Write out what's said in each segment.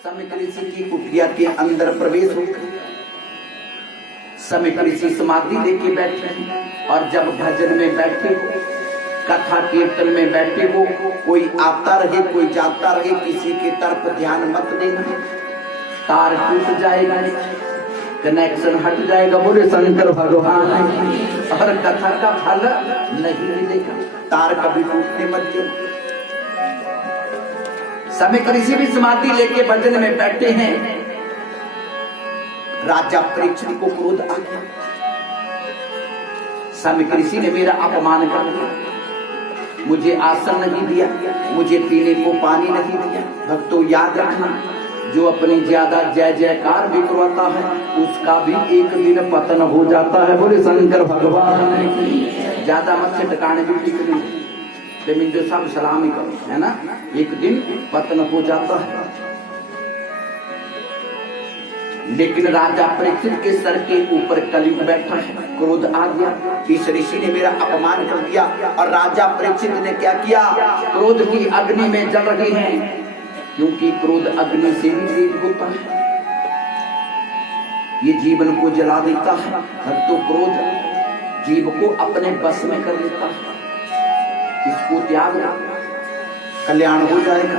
समित ऋषि की कुटिया के अंदर प्रवेश होकर समित ऋषि समाधि लेके बैठे हैं। और जब भजन में बैठे हो, कथा कीर्तन में बैठे हो, कोई आता रहे कोई जाता रहे, किसी की तरफ ध्यान मत देना। तार टूट जाएगा, कनेक्शन हट जाएगा, बोले शंकर भगवान। और कथा का फल नहीं मिलेगा, तार कभी टूटने मत देना। समित ऋषि भी समाधि लेके भजन में बैठे हैं। राजा परीक्षित को क्रोध आ गया। समित ऋषि ने मेरा अपमान कर दिया, मुझे आसन नहीं दिया, मुझे पीने को पानी नहीं दिया। भक्तों याद रखना, जो अपनी ज्यादा जय जयकार भी करवाता है उसका भी एक दिन पतन हो जाता है। बोले शंकर भगवान की। ज्यादा मत से टकाने भी ठीक नहीं, जो सब सलामी करो, है ना, एक दिन पतन हो जाता है। लेकिन राजा परीक्षित के सर के ऊपर कलयुग बैठा है, क्रोध आ गया। इस ऋषि ने मेरा अपमान कर दिया। और राजा परीक्षित ने क्या किया, क्रोध की अग्नि में जल रहे हैं, क्योंकि क्रोध अग्नि से भी तेज होता है, ये जीवन को जला देता है। तो क्रोध जीव को अपने बस में कर लेता है, इसको त्याग कल्याण हो जाएगा।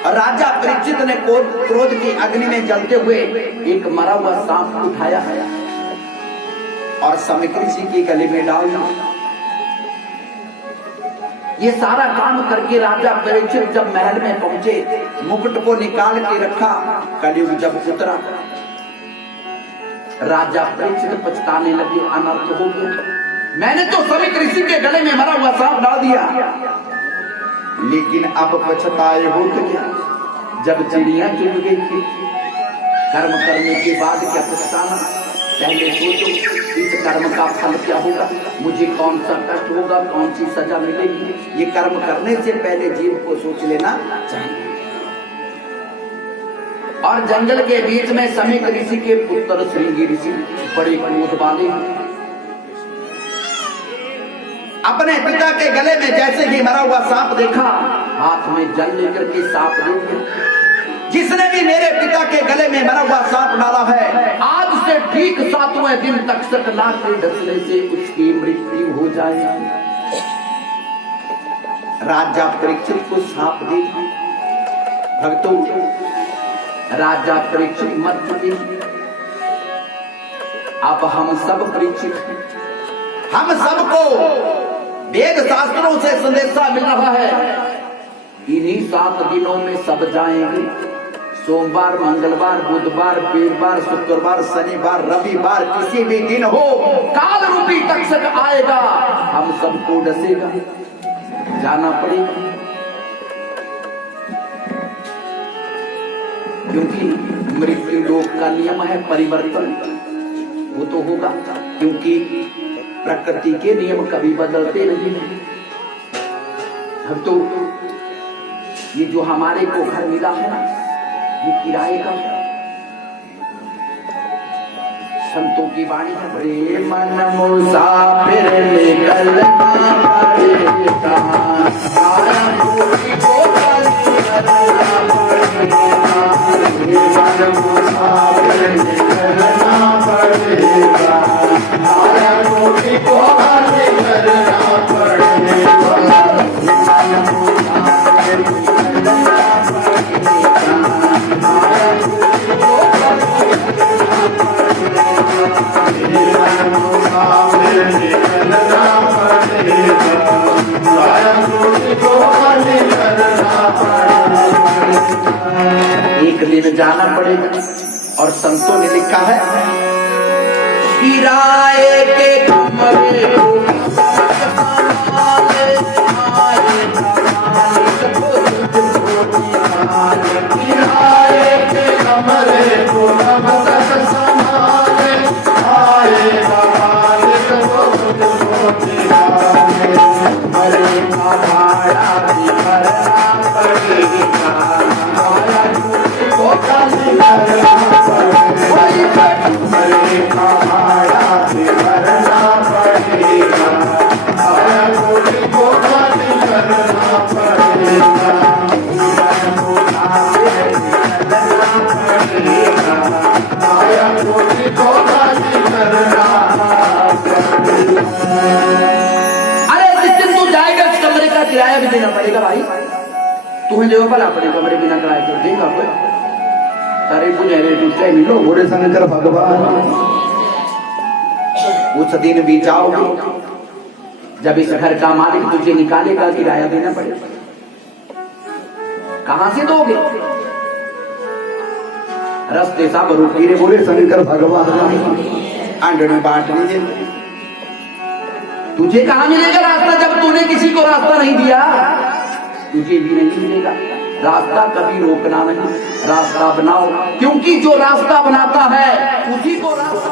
और राजा परीक्षित ने क्रोध की अग्नि में जलते हुए एक मरा हुआ सांप उठाया और समित ऋषि के गले में डाल दिया। ये सारा काम करके राजा परीक्षित जब महल में पहुंचे, मुकुट को निकाल के रखा। कलयुग जब उतरा, राजा परीक्षित पछताने लगे, अनर्थ हो गया, मैंने तो समित ऋषि के गले में मरा हुआ सांप डाल दिया। लेकिन अब पछताए हो तो क्या, जब चिड़िया चुग गई थी। कर्म करने के बाद क्या पछताना, पहले सोचो इस कर्म का फल क्या होगा, मुझे कौन सा कष्ट होगा, कौन सी सजा मिलेगी। ये कर्म करने से पहले जीव को सोच लेना चाहिए। और जंगल के बीच में समित ऋषि के पुत्र श्रृंगी ऋषि बड़े क्रोध वाले, अपने पिता के गले में जैसे ही मरा हुआ सांप देखा, हाथ में जल लेकर के सांप दे दिया। जिसने भी मेरे पिता के गले में मरा हुआ सांप डाला है, आज से ठीक 7वें दिन तक सकनाक के डसने से उसकी मृत्यु हो जाएगी। राजा परीक्षित को सांप दे। भक्तों, राजा परीक्षित मर चुके, अब हम सब परीक्षित हैं। हम सबको वेद शास्त्रों से संदेशा मिल रहा है, इन्हीं 7 दिनों में सब जाएंगे। सोमवार, मंगलवार, बुधवार, वीरवार, शुक्रवार, शनिवार, रविवार, किसी भी दिन हो, काल रूपी तक्षक आएगा, हम सबको डसेगा, जाना पड़ेगा। क्योंकि मृत्यु लोक का नियम है, परिवर्तन वो तो होगा, क्योंकि प्रकृति के नियम कभी बदलते नहीं हैं। अब तो ये जो हमारे को घर मिला है ना, ये किराए का है। संतों की वाणी है, बड़े मन मुसाफिर निकलना पड़ेगा, सारा पूरी को करना पड़ेगा, मन मुसाफिर निकलना पड़ेगा, सारा पूरी को करना पड़ेगा, मन मुसाफिर निकलना एक दिन जाना पड़ेगा। और संतों ने लिखा है, किराए के कमरे किराए के कमरे को अब तक संभाले, आएगा मालिक वो मरे का भाड़ा भी भरना पड़ेगा, आया को खाली करना पड़ेगा, मरे का भाड़ा भी भरना पड़ेगा, आया को खाली करना पड़ेगा। भी देना पड़ेगा भाई। तुम्हें जो भला अपने कमरे बिना किराए के देगा कोई? तारे पुजारे टूटे मिलो बड़े शंकर भगवान। उस दिन भी जाओगे जब इस घर का मालिक तुझे निकालेगा, किराया देना पड़ेगा। कहां से दोगे? रास्ते सब रोकी रे बोले शंकर भगवान। आंगन बांट लीजिए। तुझे कहां मिलेगा रास्ता जब तूने किसी को रास्ता नहीं दिया? तुझे भी नहीं मिलेगा रास्ता। कभी रोकना नहीं, रास्ता बनाओ, क्योंकि जो रास्ता बनाता है उसी को रास्ता।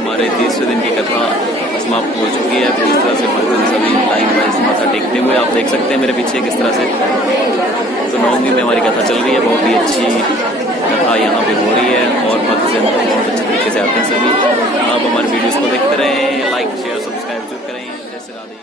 हमारे तीसरे दिन की कथा समाप्त हो चुकी है। तो इस तरह से भक्तजन सभी लाइन वाइज माथा टेकते हुए आप देख सकते हैं मेरे पीछे किस तरह से। तो नवमी में हमारी कथा चल रही है, बहुत ही अच्छी कथा यहाँ पे हो रही है और भक्तजन बहुत अच्छे तरीके से आते हैं सभी। आप हमारे वीडियोज़ को देखते रहें, लाइक शेयर सब्सक्राइब जरूर करें। जैसे राधे।